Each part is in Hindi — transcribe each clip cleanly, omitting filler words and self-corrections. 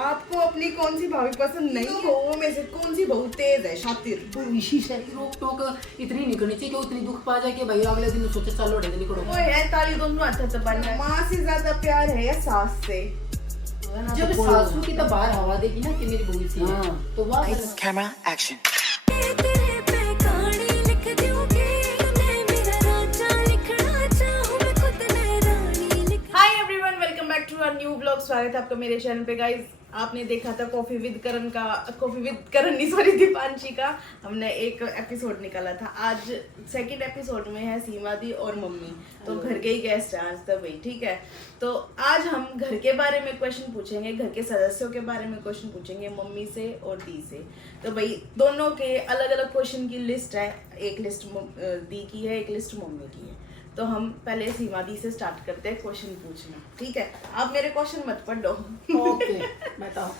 आपको अपनी कौन सी भाभी पसंद नहीं हो, वो में से कौन सी बहू तेज है, शातिर? तो इसी से रोक टोक इतनी नहीं करनी चाहिए कि उतनी दुख पा जाए कि भाई अगले दिन सोचे चलो ढेले निकलो। वो है ताली दोनों अच्छा चबाना। माँ से ज्यादा प्यार है या सास से? जब सासू की तो बाहर हवा देगी ना कि मेरी बहू सी तो वह camera action. Hi everyone, welcome back to our new vlog. स्वागत है आपका मेरे चैनल पे। गाइस, आपने देखा था कॉफी विद करण नहीं, सॉरी, दीपांशी का हमने एक एपिसोड निकाला था। आज सेकंड एपिसोड में है सीमा दी और मम्मी, तो घर के ही गेस्ट हैं आज तक भाई, ठीक है। तो आज हम घर के बारे में क्वेश्चन पूछेंगे, घर के सदस्यों के बारे में क्वेश्चन पूछेंगे, मम्मी से और दी से। तो भाई दोनों के अलग अलग क्वेश्चन की लिस्ट है, एक लिस्ट दी की है, एक लिस्ट मम्मी की है। तो हम पहले सीमा दी से स्टार्ट करते हैं क्वेश्चन पूछना, ठीक है? आप मेरे क्वेश्चन मत पढ़ो। ओके बताओ।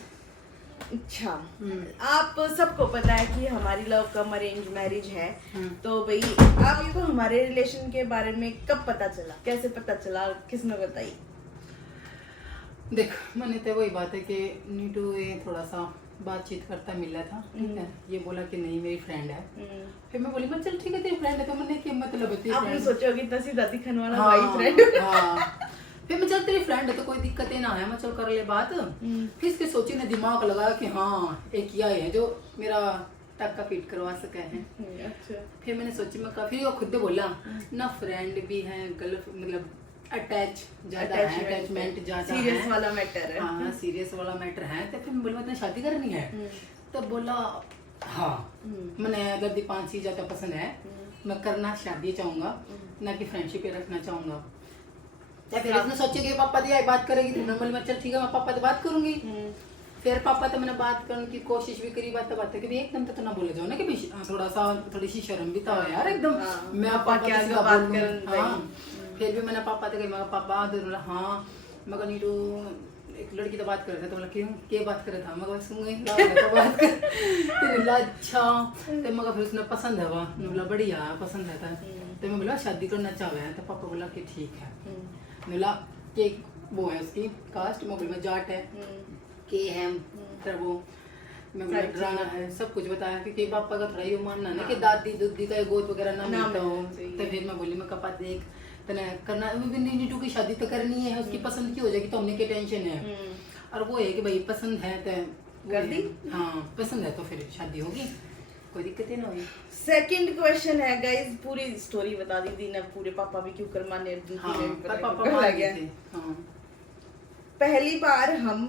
अच्छा, आप सबको पता है कि हमारी लव कम अरेंज मैरिज है। तो भाई आपको हमारे रिलेशन के बारे में कब पता चला, कैसे पता चला, किसने बताई? देख, मैंने तो वही बात है कि नीटू ये थोड़ा सा बातचीत करता मिला था, ठीक है। ये बोला कि नहीं मेरी फ्रेंड है। फिर मैं बोली मैं चल ठीक है तेरी फ्रेंड है, तो मैंने क्या मतलब है आपने सोचा होगी इतना सीधा दिखने वाला भाई फ्रेंड। फिर मैं चल तेरी फ्रेंड है तो कोई दिक्कत ना है, मैं चल कर ले बात। फिर इसके सोची ने दिमाग लगाया कि हाँ एक किया है जो मेरा टक्का फिट करवा सके हैं। अच्छा। फिर मैंने सोची मैं काफी खुद बोला ना, फ्रेंड भी है, गलत मतलब अटैच ज्यादा है, अटैचमेंट ज्यादा है, सीरियस वाला मैटर है। हाँ सीरियस वाला मैटर है। तो फिर मैं बोला मैं शादी करनी है, तो बोला हाँ मैंने अगर दीपांशी ज्यादा पसंद है, मैं करना शादी चाहूंगा ना कि फ्रेंडशिप रखना चाहूंगा। फिर उसने सोचे कि पापा दी बात करेगी, तो मैं बोली चल ठीक है मैं पापा से बात करूंगी। फिर पापा तो मैंने बात करने की कोशिश भी करी, बात कि भी एकदम तो ना बोले जाओ ना कि थोड़ी सी शर्म भी था यार एकदम। मैं पापा क्या बात कर। फिर भी मैंने पापा तो कही, मैं पापा हाँ मगर नीटू एक लड़की तो बात कर रहा था, तो बोला क्यों क्या बात कर रहा था, मगर सुन बात कर। तो अच्छा तो मगर फिर उसने पसंद है वह, बोला बढ़िया पसंद है था। तो मैं बोला शादी करना चाहे हैं, तो पापा बोला कि ठीक है। बोला कि वो है उसकी कास्ट, मैं बोला जाट है के है, वो मैं बोला डराना है, सब कुछ बताया क्योंकि पापा का थोड़ा ये मानना ना कि दादी दुद्दी का गोद वगैरह ना मिलता हो। तो फिर मैं बोली मैं कपा देख करना नीटू की शादी तो करनी है, उसकी पसंद की हो जाएगी तो हमने क्या टेंशन है। और वो है कि भाई पसंद है तो कर दी। हाँ पसंद है तो फिर शादी होगी, कोई दिक्कत ना हुई। सेकंड क्वेश्चन है गाइस, पूरी स्टोरी बता दी थी ना, पूरे पापा भी क्यों कर माने पापा मान गए थे। हाँ। पहली बार हम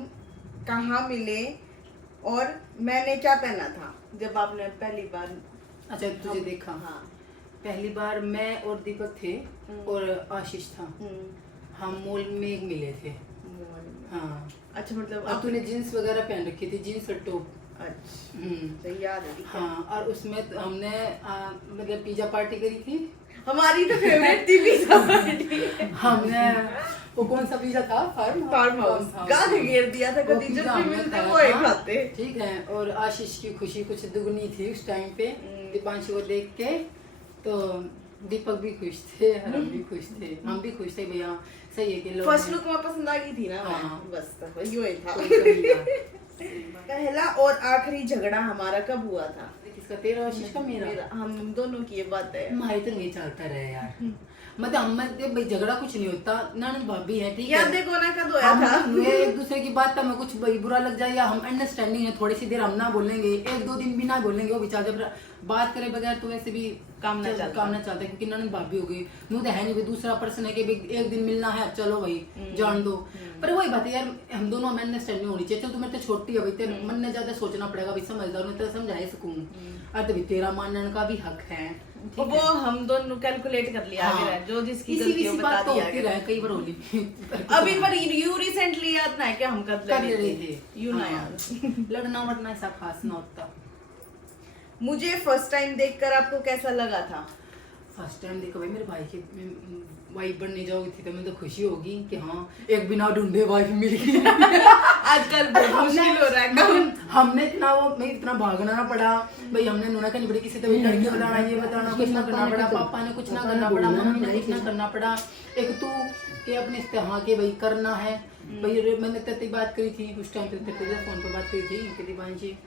कहाँ मिले और मैंने क्या पहना था जब आपने पहली बार? अच्छा तुझे देखा? हाँ पहली बार मैं और दीपक थे और आशीष था, हम मॉल में मिले थे। हाँ अच्छा, मतलब अब तूने जीन्स वगैरह पहन रखी थी, जीन्स और टॉप। अच्छा याद है। हाँ और उसमें हमने मतलब पिज्जा पार्टी करी थी, हमारी तो फेवरेट थी पिज्जा पार्टी। हमने वो कौन सा पिज्जा था, फार्म हाउस गाने घेर दिया था, कभी जब भी मिलते वो एक खाते, ठीक है। और आशीष की खुशी कुछ दुगनी थी उस टाइम पे दीपांशी को देख के। तो दीपक भी खुश थे, हम भी खुश थे, हम भी खुश थे भैया सही है कि लोग फर्स्ट लुक में पसंद आ गई थी ना। हाँ बस यो ही था। पहला और आखिरी झगड़ा हमारा कब हुआ था? किसका, तेरा आशीष का? मेरा। हम दोनों की ये बात है, हमारे तो नहीं चलता रहे यार। मतलब हम भाई झगड़ा कुछ नहीं होता, ननद भाभी है ठीक है, देखो ना कब होया था। एक दूसरे की बात में कुछ बुरा लग जाए या हम अंडरस्टैंडिंग है, थोड़ी सी देर हम ना बोलेंगे, एक दो दिन भी ना बोलेंगे, वो बेचारा जब बात करे बगैर तो वैसे भी काम ना चाहता है क्योंकि ननद भाभी हो गई, मुँह तो है नहीं, दूसरा पर्सन है कि एक दिन मिलना है चलो भाई जान दो। पर वही बात है यार, हम दोनों में अंडरस्टैंडिंग होनी चाहिए। चल तुम्हें तो छोटी है भाई, तेरे मन ने ज्यादा सोचना पड़ेगा भाई, समझदार हूँ तो समझा सकूँ, और तभी तेरा मानने का भी हक है। वो हम दोनों कैलकुलेट कर लिया आगे रहा, जो जिसकी गलती हो बता दिया गया, कई बार होली। अभी पर यू रिसेंटली याद ना है कि हम कर रहे थे यू ना यार, लड़ना वड़ना ऐसा खास ना होता। मुझे फर्स्ट टाइम देखकर आपको कैसा लगा था? फर्स्ट टाइम देखो भाई मेरे भाई की वाइफ बनने जाओगी थी तो मैं तो खुशी होगी कि हाँ एक बिना ढूंढे वाइफ मिल गई। आजकल बहुत मुश्किल हो रहा है, हमने इतना वो मैं इतना भागना ना पड़ा भाई, हमने नोना करनी पड़ी किसी तो लड़की बताना, ये बताना, कुछ ना करना पड़ा, पापा ने कुछ ना करना पड़ा, मम्मी ने कुछ ना करना पड़ा। एक तू के अपने इस्तेहा के भाई करना है भाई। मैंने तेरी बात करी थी उस टाइम पे, तेरे फोन पे बात करी थी कि दीपांशी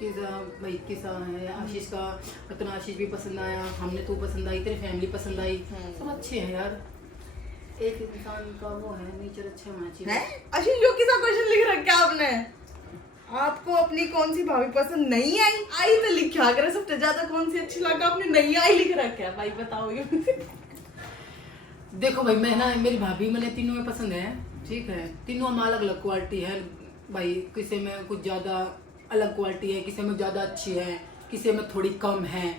भाई किसा है आशीष का, इतना आशीष भी पसंद आया, हमने तू पसंद आई, तेरी फैमिली पसंद आई, सब अच्छे हैं यार। एक इंसान का वो है नेचर अच्छा होना चाहिए। आशीष जो किसा क्वेश्चन लिख रखा आपने, आपको अपनी कौन सी भाभी पसंद नहीं आई? आई तो लिखा, अगर सबसे ज्यादा कौन सी अच्छी लगा, आपने नहीं आई लिख रखा है भाई, बताओ ये। देखो भाई, मैं ना मेरी भाभी मैंने तीनों में पसंद है, ठीक है, तीनों में अलग अलग क्वालिटी है भाई। किसी में कुछ ज्यादा अलग क्वालिटी है, किसी में ज्यादा अच्छी है, किसी में थोड़ी कम है,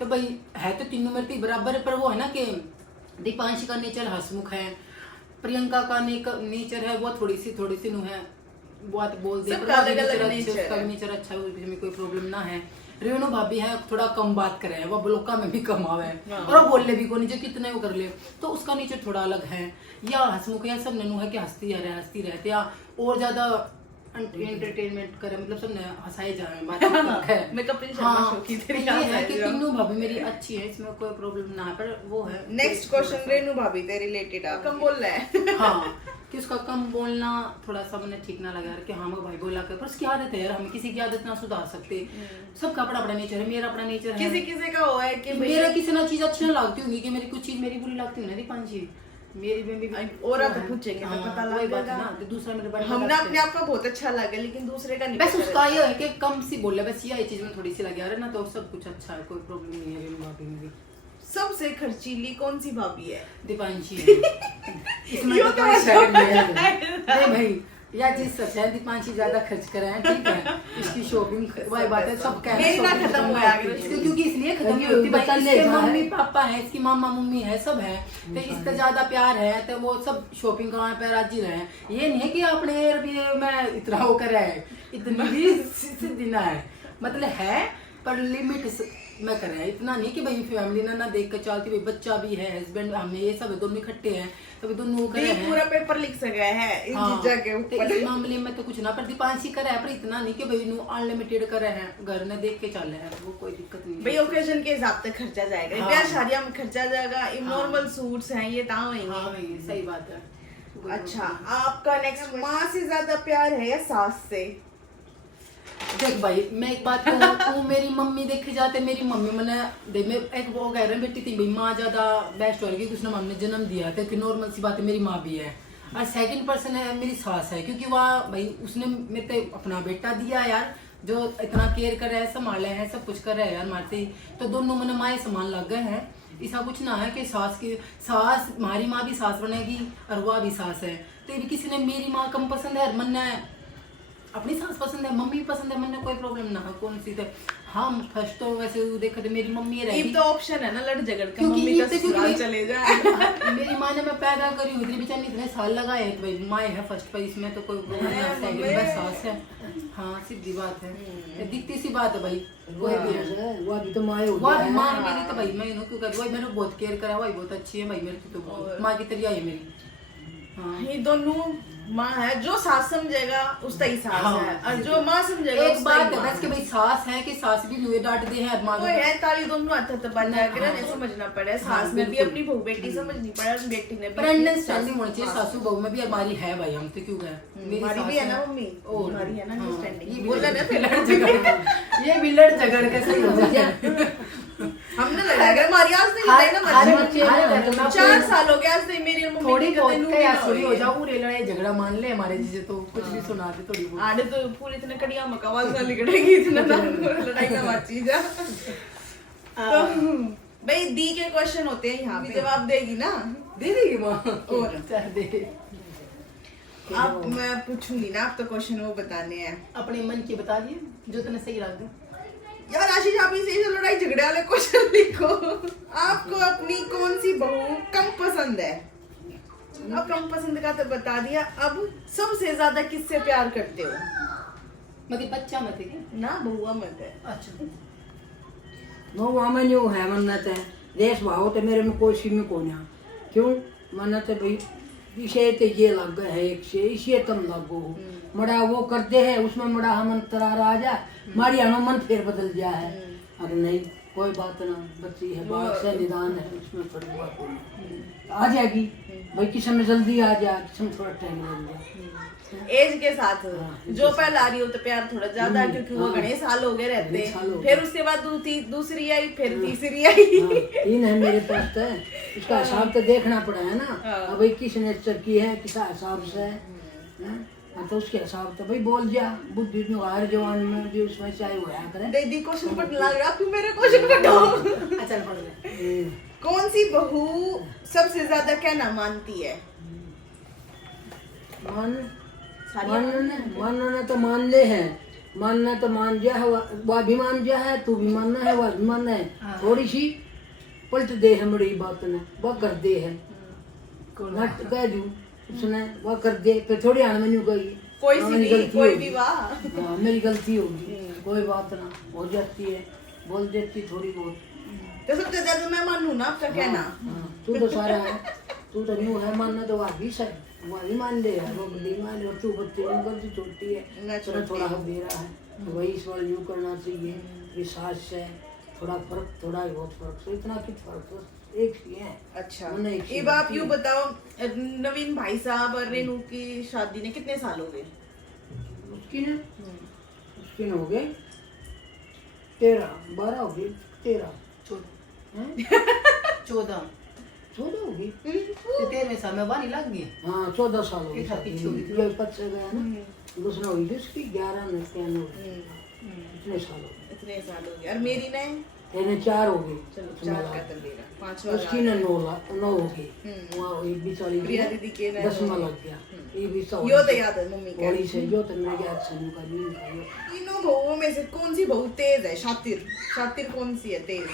तो भाई है तो तीनों मेरे बराबर है। पर वो है ना कि दीपांशी का नेचर हंसमुख है, प्रियंका का नेचर है वो थोड़ी सी नु है, बात बोल दे, सबका अलग अलग नेचर अच्छा है, उसमें कोई प्रॉब्लम ना है। रेणु भाभी है थोड़ा कम बात करे, वो ब्लोका में भी कम आवे और वो बोल ले भी कोई, जो कितने वो कर ले, तो उसका नेचर थोड़ा अलग है। या हंसमुख है, सब ननू है कि हंसती रहते, या और ज्यादा एंटरटेनमेंट करे, मतलब सब हंसाए जा रहे हैं। मैं कपिल शर्मा शो की थी, ये है कि तीनों भाभी मेरी अच्छी है, इसमें कोई प्रॉब्लम ना है। पर वो है नेक्स्ट क्वेश्चन रेणु भाभी से रिलेटेड, आप कम बोल रहे हैं। हाँ, कि उसका कम बोलना थोड़ा सा मैंने ठीक ना लगा यार, कि हाँ मैं भाई बोला कर, पर उसकी आदत है यार, हम किसी की आदत ना सुधार सकते। सबका अपना अपना नेचर है, मेरा अपना नेचर है, किसी का हुआ है कि मेरा किसी ना चीज अच्छी ना लगती होगी, कि मेरी कुछ चीज मेरी बुरी लगती है ना दीपांशी, मेरी में भी और आप पूछेंगे तो पता लगेगा ना। तो दूसरा मेरे बारे में हमने अपने आप का बहुत अच्छा लगा, लेकिन दूसरे का नहीं। बस उसका ये है कि कम सी बोले, बस ये चीज में थोड़ी सी लगी यार ना, तो सब कुछ अच्छा है, कोई प्रॉब्लम नहीं है मेरी भाभी में भी। सबसे खर्चीली कौन सी भाभी है? दीपांशी है। इसमें तो कोई शक नहीं भाई, या चीज सच है, दीपांशी ज्यादा खर्च कर रहे हैं, ठीक है, इसकी शॉपिंग वही बात है, सब कहना खत्म हो गया, क्योंकि इसलिए खत्म नहीं होती भाई, इसके मम्मी पापा है, इसकी मामा मम्मी है, सब है, तो इससे ज्यादा प्यार है, तो वो सब शॉपिंग करवाने पे राजी रहे। ये नहीं है कि अपने भी मैं इतना वो कर रहा है, इतनी भी सीधी ना है, मतलब है पर लिमिट मैं कर रहा है, इतना नहीं कि भाई फैमिली ना देख कर चलती, भाई बच्चा भी है, हस्बैंड हमने ये सब दोनों इकट्ठे हैं, तो दोनों कर रहे हैं, पूरा पेपर लिख सके है इन चीजों के ऊपर। इस मामले में तो कुछ ना, पर दीपांशी करे है, पर इतना नहीं कि भाई नु अनलिमिटेड करे हैं, घर में देख के चल रहे हैं, वो कोई दिक्कत नहीं भाई। ओकेजन के हिसाब से खर्चा जाएगा, ब्याह शादियां में खर्चा जाएगा, नॉर्मल सूट्स हैं ये ताऊ हैं, सही बात है। अच्छा, आपका नेक्स्ट, माँ से ज्यादा प्यार है या सास से? देख भाई, मैं एक बात कहूँ, मेरी मम्मी देखे जाते, मेरी मम्मी मैंने एक वो कह रहे बेटी थी भाई, माँ ज्यादा बेस्ट होगी, कुछ ना हमने जन्म दिया था, नॉर्मल सी बात है, मेरी माँ भी है। और सेकंड पर्सन है मेरी सास है, क्योंकि वह भाई उसने मेरे अपना बेटा दिया यार, जो इतना केयर कर रहे हैं, संभाले हैं, सब कुछ कर रहे हैं यार मारते, तो दोनों मैंने माए समान लग गए हैं। ऐसा कुछ ना है कि सास हमारी माँ भी सास बनेगी और वह भी सास है, तो किसी ने मेरी माँ कम पसंद है, मन अपनी सास पसंद है, मम्मी पसंद है, मैंने कोई प्रॉब्लम ना है कौन सी थे। हम फर्स्ट तो वैसे देखा तो मेरी मम्मी रहेगी, तो ऑप्शन है ना लड़ झगड़ का, क्योंकि मम्मी का ससुराल चले जाए। मेरी माँ ने मैं पैदा करी हुई थी बेचारी, इतने साल लगाए तो भाई माँ है फर्स्ट पर, इसमें तो कोई प्रॉब्लम ना, सेकंड पर सास है। हाँ सीधी बात है, दिखती सी बात है भाई, कोई भी है वो भी तो माँ माँ मेरी, तो भाई मैं क्यों कर, वही मैंने बहुत केयर करा, वही बहुत अच्छी है भाई मेरी, तो माँ की तरह है मेरी। हाँ, ये दोनों माँ है, जो सास समझेगा उसका ही सास है, और जो माँ समझेगा एक बात है बस कि भाई सास है कि सास भी नुए डांट दे है, माँ कोई है ताली दोनों हाथ बन जाएगा ना, समझना पड़े, सास में भी अपनी बहू बेटी समझनी पड़े, और बेटी ने भी अंडरस्टैंडिंग होनी चाहिए, सासू बहू में भी हमारी है भाई, हम तो क्यों गए, हमारी भी है ना मम्मी, हमारी है ना अंडरस्टैंडिंग, बोला ना ये भी लड़ झगड़ के सही हो जाए। हमने लड़ाई हमारी आज नहीं लड़ाई ना, 4 साल हो गए आज नहीं, मेरी मम्मी थोड़ी बहुत यार हो जाओ, पूरे लड़ाई झगड़ा मान ले हमारे जिसे, तो कुछ भी सुना दे थोड़ी बहुत, आड़े तो पूरी इतने कड़िया मकावाल ना लिखड़ेगी, इतना ना लड़ाई का बात चीज है। तो भाई दी के क्वेश्चन होते हैं यहाँ पे, जवाब देगी ना, दे देगी माँ, और दे आप, मैं पूछूंगी ना, आप तो क्वेश्चन वो बताने हैं, अपने मन की बता दिए जो तूने सही रख दे यार। आशीष आप इसे लड़ाई झगड़े वाले क्वेश्चन लिखो, आपको अपनी कौन सी बहू कम पसंद है? अब कम पसंद का तो बता दिया, अब सबसे ज्यादा किससे प्यार करते हो? मतलब बच्चा मत है ना, बहुआ मत है। अच्छा, बहुआ में जो है मन्नत है, देश भाव तो मेरे में कोई सी में को ना, क्यों मन्नत है भाई, विषय तो ये लग गए है एक से इसे तुम लगो हो मड़ा वो करते हैं उसमें मड़ा हम तरारा आ जा मारी हमें मन फिर बदल गया है। अरे नहीं कोई बात ना बच्ची है बात से निदान है उसमें थोड़ी बात होगी आ जाएगी भाई किसी में जल्दी आ जा किसी में थोड़ा टाइम लग जाए एज के साथ जो पहले आ रही हो तो प्यार थोड़ा ज्यादा क्योंकि वो घने साल हो गए रहते फिर उसके बाद दूसरी आई फिर तीसरी आई तीन है मेरे पास तो उसका हिसाब तो देखना पड़ा है ना अब किस नेचर की है किस हिसाब से है तो उसके हिसाब तो भाई बोल जा बुद्धि में हर जवान में जो उसमें चाहे वो है करे दीदी क्वेश्चन पढ़ने लग रहा क्यों मेरे क्वेश्चन पढ़ो चल पढ़ ले। कौन सी बहू सबसे ज्यादा कहना मानती है? मानना तो मान ले है मानना तो मान जा है वह भी मान जा है तू भी मानना है वह भी मानना है थोड़ी सी पलट दे है बड़ी बात ने वह कर दे है घट कह दू उसने वह कर दे फिर थोड़ी आने में गई कोई भी वाह मेरी गलती होगी कोई बात ना हो जाती है बोल देती थोड़ी बहुत तो सबसे ज्यादा मैं मानू ना आपका कहना तू तो सारा है तू तो न्यू है मानना तो वह भी सर वही मान ले वो बड़ी मान ले तू बच्चे गलती छोटी है थोड़ा हक दे रहा है तो वही इस बार यूँ करना चाहिए विश्वास है थोड़ा फर्क थोड़ा ही बहुत फर्क तो इतना कित फर्क तो एक ही है। अच्छा अब आप यूँ बताओ नवीन भाई साहब और रेनू की शादी ने कितने साल हो गए? उसकी ने हो गए 13 12 हो गई 14 होगी 13वें साल में वाली लग गई। हाँ 14 साल हो गए पद से गया ना दूसरा हुई थी उसकी 11 में इतने साल हो गए और मेरी ने 4 हो गई चलो 4 का तो मेरा 5वां उसकी ने 9 हो गई वहाँ एक बीच वाली प्रिया दीदी के 10वां लग गया ये भी यो तो याद है मम्मी का होली से यो तो मेरे याद से उनका नींद का यो तीनों बहुओं में से कौन सी बहू तेज है? शातिर कौन सी है तेज?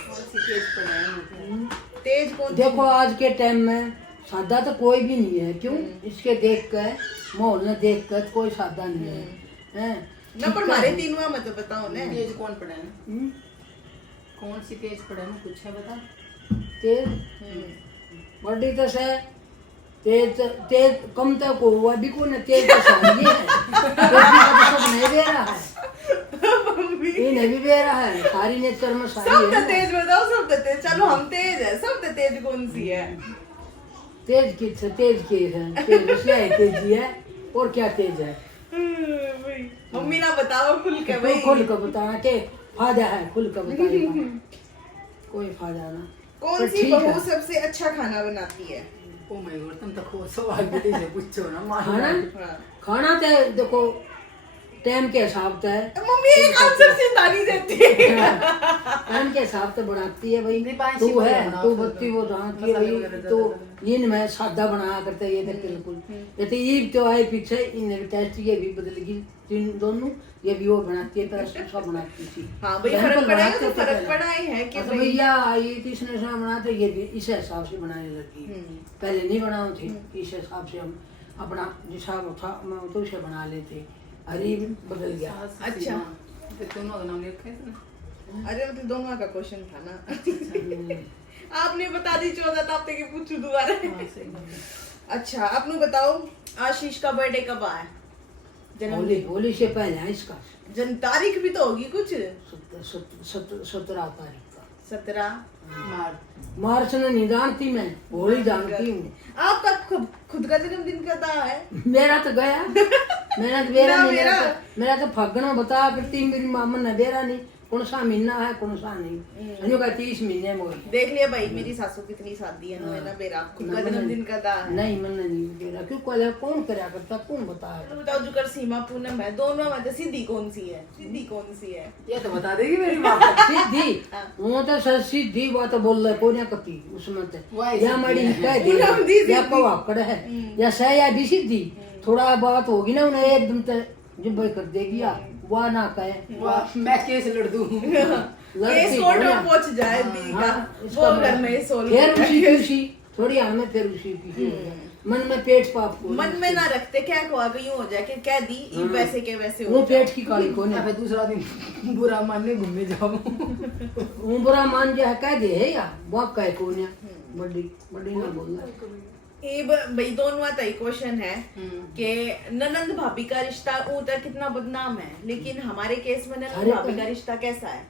तेज कौन सी? देखो आज के टाइम में सादा तो कोई भी नहीं है क्यों इसके देख कर माहौल ने देख कर कोई सादा नहीं है ना पर हमारे तीनों में तो बताओ ना तेज कौन पड़ा है कौन सी तेज पड़ा है कुछ है बता तेज बड़ी तो से तेज कम तक को हुआ भी कौन है तेज तो सारी है सब नहीं दे रहा है ये नहीं भी दे रहा है सारी नेचर में सारी सब है तेज बताओ सब तेज चलो हम तेज है सब तेज कौन सी है? तेज की है तेज उसलिए तेजी है और क्या तेज है मम्मी ना बताओ खुल के भाई खुल कर बताना के फायदा है खुल कर बताएगा कोई फायदा ना कौन सी बहू सबसे अच्छा खाना बनाती है? ओ माय गॉड तुम तो खूब सवाल बेटी से पूछो ना खाना तो देखो टाइम के हिसाब से मम्मी एक आंसर सीधा नहीं देती टाइम के हिसाब से बनाती है भाई तू है तू बत्ती वो जानती है भाई तो इन में सादा बनाया करते ये तो बिल्कुल ये तो ईद तो आए पीछे इन टेस्ट ये भी बदल गई तीन दोनों ये भी वो बनाती है पर सब बनाती थी हाँ भाई फर्क पड़ा है कि भैया ये तीसरे साल बनाते ये भी इस हिसाब से बनाने लगी पहले नहीं बनाओ थे इस हिसाब से हम अपना हिसाब था तो उसे बना लेते अरे बदल गया। अच्छा दोनों का नाम लिखा है ना अरे मतलब दोनों का क्वेश्चन था ना आपने बता दी 14 हफ्ते की पूछू दोबारा अच्छा आपने बताओ आशीष का बर्थडे कब आया? होली से पहले है इसका जन तारीख भी तो होगी कुछ 17 तारीख का 17 मार्च में नहीं जानती मैं होली जानती हूँ। आपका खुद का जन्मदिन कदा है? मेरा तो गया मेरा तो फगना बता करती मेरी मामा ने बेरा नहीं कौन सा महीना है कौन सा नहीं अन्यों का 30 महीने में देख लिया भाई मेरी सासू कितनी शादी है ना बेरा खुद का जन्मदिन कदा है नहीं मन नहीं बेरा क्यों कौन करया करता कौन बताया तो बताओ जुकर सीमा पूनम है दोनों में तो सिद्धि कौन सी है ये तो बता देगी मेरी माँ सिद्धि वो तो सर सिद्धि वो तो बोल रहे कोन्या कती उसमें तो या मड़ी कह दे या कवाकड़ है या सह या भी सिद्धि थोड़ा बात होगी ना उन्हें एकदम तो जिब कर देगी या वाह ना कहे मैं केस लड़ दूं केस कोर्ट में पहुंच जाए दी का वो घर में सोल फिर उसी थोड़ी आने में फिर उसी की मन में पेट पाप मन में ना रखते क्या को आगे यूं हो जाए कि कह दी वैसे के वैसे वो पेट की काली को फिर दूसरा दिन बुरा मानने घूमने जाओ वो बुरा मान जा कह दे है या वो कह को ने बड़ी ना बोल ये भाई दोनों आता ही क्वेश्चन है कि ननंद भाभी का रिश्ता ऊता कितना बदनाम है, लेकिन हमारे केस में ननंद भाभी का रिश्ता कैसा है?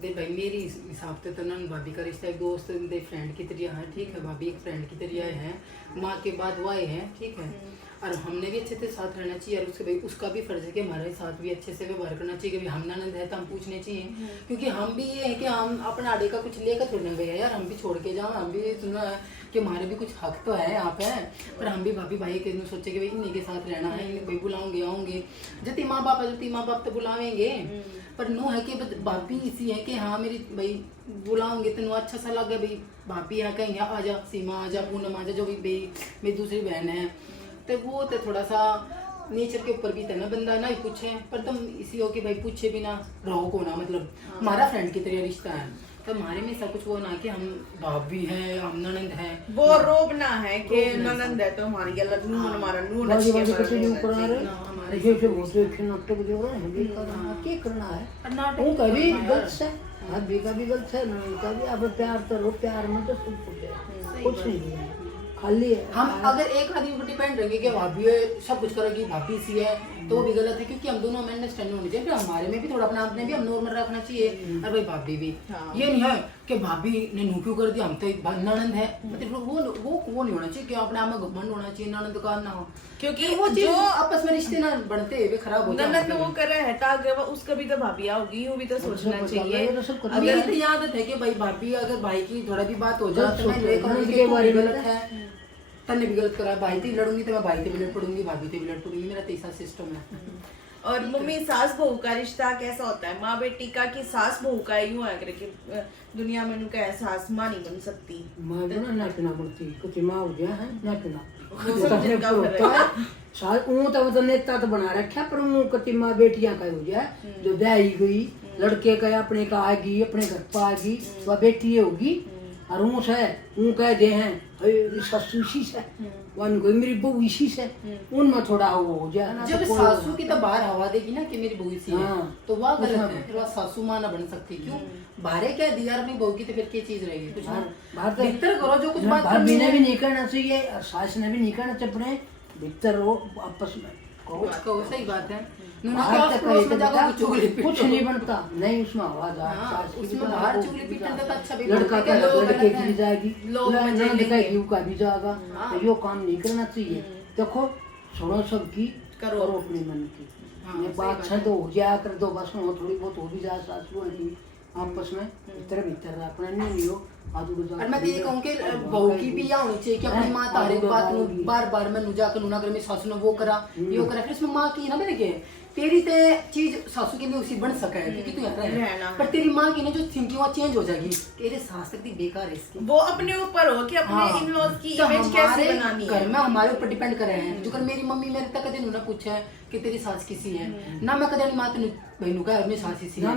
देख भाई मेरी हिसाब से तो नन भाभी का रिश्ता एक दोस्त फ्रेंड की तरह है, ठीक है। भाभी एक फ्रेंड की तरह है, माँ के बाद वाई है, ठीक है। और हमने भी अच्छे से साथ रहना चाहिए, और उसके भाई उसका भी फर्ज है कि हमारे साथ भी अच्छे से व्यवहार करना चाहिए कि भाई हम ननद है तो हम पूछने चाहिए, क्योंकि हम भी ये है कि हम अपने आड़े का कुछ लेकर छोड़ने गए यार, हम भी छोड़ के जाओ, हम भी सुना है कि हमारे भी कुछ हक तो है यहाँ पे, पर हम भी भाभी भाई के सोचे कि भाई इन्हीं के साथ रहना है, इन्हें भाई बुलाओगे आऊंगे, जति माँ बाप है जति माँ बाप तो बुलावेंगे, पर नो है कि भाभी इसी है कि हाँ मेरी भाई बुलाओगे तो अच्छा सा लगे भाई भाभी है कहीं आ जा, सीमा आ जा, पूनम आ जा, जो भी भाई मेरी दूसरी बहन है, तो वो तो थोड़ा सा नेचर के ऊपर भी था ना, बंदा ना ही पूछे, पर तुम इसी हो कि भाई पूछे भी ना रहो को ना, मतलब हमारा फ्रेंड की तरह रिश्ता है, तो हमारे में ऐसा कुछ वो ना कि हम भाभी है हम ननंद है, वो रोब ना है कि ननंद है तो हमारी गलत नून हमारा नून अच्छी है, हमारे जैसे वो तो एक नाटक जो रहा है क्या करना है, वो कभी गलत है, भाभी का भी गलत है, ननंद का भी। अब प्यार तो रो, प्यार में तो सब कुछ है, कुछ नहीं है, खाली है। हम अगर एक आदमी पर डिपेंड रहेंगे कि भाभी सब कुछ करेगी, भाभी सी है, तो वो भी गलत है, क्योंकि हम दोनों में अंडरस्टैंडिंग होनी चाहिए, हमारे में भी थोड़ा अपना अपने भी हम नॉर्मल रखना चाहिए, और भाई भाभी भी ये नहीं है कि भाभी ने नू क्यों कर दिया, हम तो ननंद है, मतलब वो नहीं होना चाहिए कि अपने आप में घमंड होना चाहिए, ननंद का ना हो, क्योंकि वो जो आपस में रिश्ते ना बनते हुए खराब हो जाते ननंद वो कर रहा है ताकि उसका भी तो भाभी होगी, यूं भी तो सोचना चाहिए। मेरी तो आदत है कि भाई भाभी अगर भाई की थोड़ा भी बात हो जाए तो मैं लेकर गलत है, तन्ने भी गलत करा, भाई से लड़ूंगी तो मैं भाई से भी लड़ पड़ूंगी, भाभी से भी लड़ पड़ूंगी, मेरा ऐसा सिस्टम है। और मम्मी सास बहू का रिश्ता कैसा होता है? माँ बेटी का कि सास बहू का यूं है कि दुनिया में उनका एहसास माँ नहीं बन सकती, माँ जो ना पीना पड़ती, कुछ माँ हो गया है ना पीना तो नेता तो बना रखा, पर वो कति माँ बेटियां का हो जाए जो ब्याही गई लड़के का अपने का आएगी, अपने घर पर आएगी, वह बेटी होगी, और ऊँच है ऊँ कह दे हैं ससु इसी से, वन कोई मेरी बहू इसी से, उनमें थोड़ा वो हो जाए ना। जब सासू की तो बाहर हवा देगी ना कि मेरी बहू इसी है, तो वह गलत है, फिर वह सासू माँ ना बन सकती, क्यों बाहर क्या दिया अपनी बहू की, तो फिर क्या चीज रहेगी, कुछ भीतर करो जो कुछ बात भाभी ने भी नहीं करना चाहिए और सास ने भी नहीं करना चाहिए, अपने भीतर रहो आपस में कहो, सही बात है। कुछ नहीं बनता, नहीं उसमें आवाज उसमें बाहर चुगली पीटन तो अच्छा भी लड़का का लड़के की भी जाएगी, लड़का का भी जाएगा, तो यो काम नहीं करना चाहिए। देखो छोड़ो सबकी, करो अपने मन की, बात छे तो हो जाया कर दो, बस में थोड़ी बहुत हो भी जाए सासू की आपस में, भीतर भीतर रखना नहीं हो। और मैं ये कहूँ कि बहू की भी यह होनी चाहिए कि अपनी माँ तारे बात बार बार मैं नुजा कर नूना कर मेरी सासू ने वो करा यो करा, फिर इसमें माँ की ना मेरे के तेरी ते चीज सासू के लिए उसी बन सका है क्योंकि तू यहाँ रहना, पर तेरी माँ की ना जो थिंकिंग वो चेंज हो जाएगी, तेरे सास तक बेकार है इसकी, वो अपने ऊपर हो कि अपने इन-लॉज की इमेज कैसे बनानी है, घर में हमारे ऊपर डिपेंड कर रहे हैं। जो कर मेरी मम्मी मेरे तक कदे ना पूछा है कि तेरी सास किसी है ना, मैं कदे माँ तेन बहनों का मेरी सास किसी है,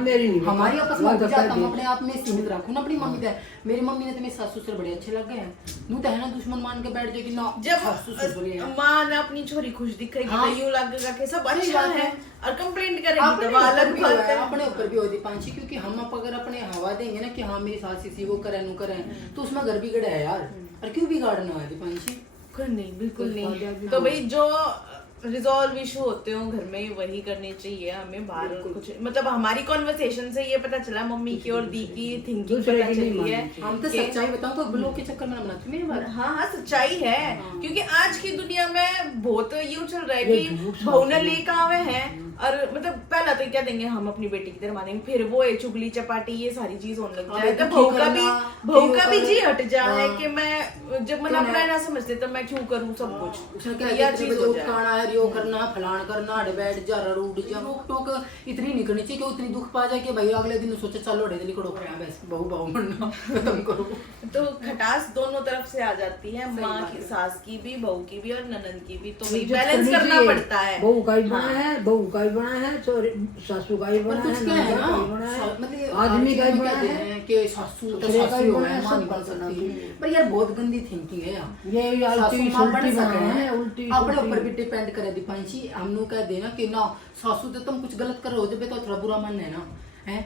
हमारी आपस में जाता हम अपने आप में सीमित रखूँ ना अपनी मम्मी से। मेरी मम्मी ने तो मेरे सास ससुर बड़े अच्छे लग गए हैं, नू तो है ना दुश्मन मान के बैठ जाएगी ना, जब माँ ने अपनी छोरी खुश दिखेगी तो यूं लगेगा कि सब अच्छा है, और कंप्लेंट करेगी तो अलग बात है, अपने ऊपर भी होती पांची, क्योंकि हम अगर अपने हवा देंगे ना कि हाँ मेरी सास इसी वो करे नू करे, तो उसमें घर बिगड़ा है यार, और क्यों बिगाड़ना है पांची? नहीं बिल्कुल नहीं। तो भाई जो रिजॉल्व इशू होते हो घर में वही करनी चाहिए हमें, बाहर कुछ मतलब हमारी कॉन्वर्सेशन से ये पता चला मम्मी की और दी की थिंकिंग पता चली है। हम तो सच्चाई बताऊं तो ब्लॉग के चक्कर में ना बनाती मेरी बात। हाँ सच्चाई है, क्योंकि आज की दुनिया में बहुत यूं चल रहा है कि बहू ने लेकर आवे हैं, और मतलब पहला तो क्या देंगे हम अपनी बेटी की तरह मानेंगे, फिर वो चुगली चपाटी ये सारी चीज होने लग जाए, तो बहू का भी जी हट जाए कि मैं जब मन अपना ना समझते तो मैं क्यों करूँ सब कुछ, यह चीज हो जाए, यो करना फलान करना अड़ बैठ जा रूट जा, रोक टोक इतनी नहीं करनी चाहिए कि उतनी दुख पा जाए कि भाई अगले दिन सोचे चलो अड़े निकलो बहू बहू बनना खत्म करो। तो खटास दोनों तरफ से आ जाती है, माँ की सास की भी बहू की भी और ननद की भी, तो बैलेंस करना पड़ता है। बहू का भी बना है, बहू का भी बना है, तो सासू का भी बना है, मतलब आदमी का भी बना है कि सासू तो सासू है मां नहीं बन सकती, पर यार बहुत गंदी थिंकिंग है यार, ये उल्टी अपने ऊपर भी डिपेंड करे दीपांशी, हमनु कह देना कि ना सासू तो तुम कुछ गलत कर रहे हो जब तो थोड़ा बुरा मन है ना, है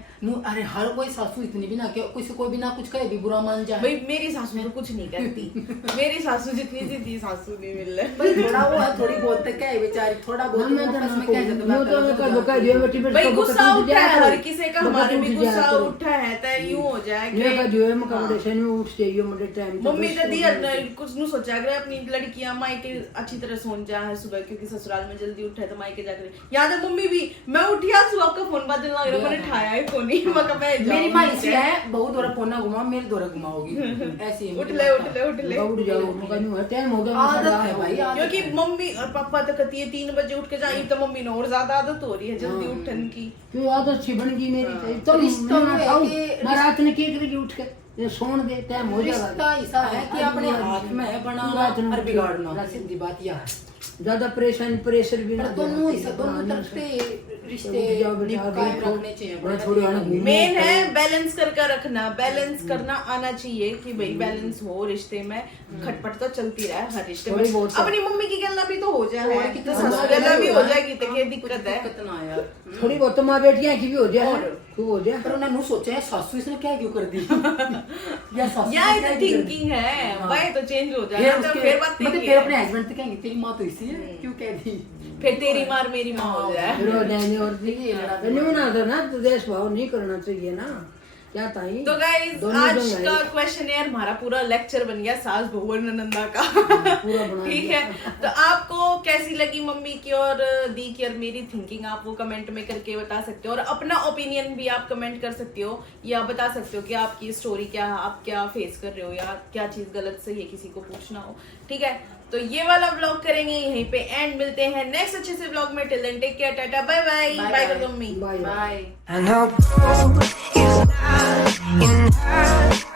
अरे हर कोई सासू इतनी भी ना कि किसी कोई भी ना कुछ कहे भी बुरा मान जाए। भाई मेरी सासू तो कुछ नहीं करती, मेरी सासू जितनी सी थी सासू नहीं मिल रही। भाई थोड़ा वो है, थोड़ी बहुत तक क्या है बेचारी, थोड़ा बहुत आपस में क्या जाता भाई गुस्सा उठा है हर किसी का, हमारे भी गुस्सा उठा है तो यूं हो जाए मम्मी तो दी कुछ नहीं सोचा अगर अपनी लड़कियां मायके अच्छी तरह सो जाए सुबह, क्योंकि ससुराल में जल्दी उठे तो मायके जाकर याद है मम्मी भी मैं उठी आज सुबह आपका फोन बजने लग रहा, मैंने उठाया है फोन ही मेरी माँ इसी है बहुत दौरा फोना घुमा मेरे दौरा घुमाओगी ऐसी है। उठ ले आदत है भाई, क्योंकि मम्मी और पापा तो कहती है 3 बजे उठ के जाए, तो मम्मी ने और ज्यादा आदत हो रही है जल्दी उठने की। क्यों आदत सी बन गई मेरी तो मैं रात ने की करेगी उठ के ये सोन दे टाइम हो जाएगा। रिश्ता ऐसा है कि अपने हाथ में है बनाना और बिगाड़ना, सीधी बात यह है। ज्यादा प्रेशर भी ना दोनों तरफ से रिश्ते रखने चाहिए। मेन है बैलेंस करके रखना, बैलेंस करना आना चाहिए कि भाई बैलेंस हो रिश्ते में। खटपट तो चलती रहे हर रिश्ते में, अपनी मम्मी की गल्ला भी तो हो जाए, तो ससुर गल्ला भी हो जाएगी तो क्या दिक्कत है। थोड़ी बहुत माँ बेटियां की भी हो जाए, खूब हो जाए। पर उन्होंने सोचा है सासू इसने क्या क्यों कर दी या इधर थिंकिंग है भाई तो चेंज हो जाएगा, तो फिर बात मतलब फिर अपने हस्बैंड से कहेंगे तेरी माँ तो इसी है क्यों कह दी, फिर तेरी मार मेरी माँ हो जाए। ना तो देश भाव नहीं करना चाहिए ना क्या ताई। तो गाइस आज का क्वेश्चनर हमारा पूरा लेक्चर बन गया सास बहू और ननंदा का ठीक है। तो आपको कैसी लगी मम्मी की और दी की और मेरी थिंकिंग, आप वो कमेंट में करके बता सकते हो, और अपना ओपिनियन भी आप कमेंट कर सकते हो या बता सकते हो कि आपकी स्टोरी क्या है, आप क्या फेस कर रहे हो या क्या चीज गलत सही है, किसी को पूछना हो। ठीक है, तो ये वाला व्लॉग करेंगे यहीं पे एंड, मिलते हैं नेक्स्ट अच्छे से व्लॉग में। Till then take care, tata bye bye. Bye कर दो मम्मी, bye bye. I know is not enough.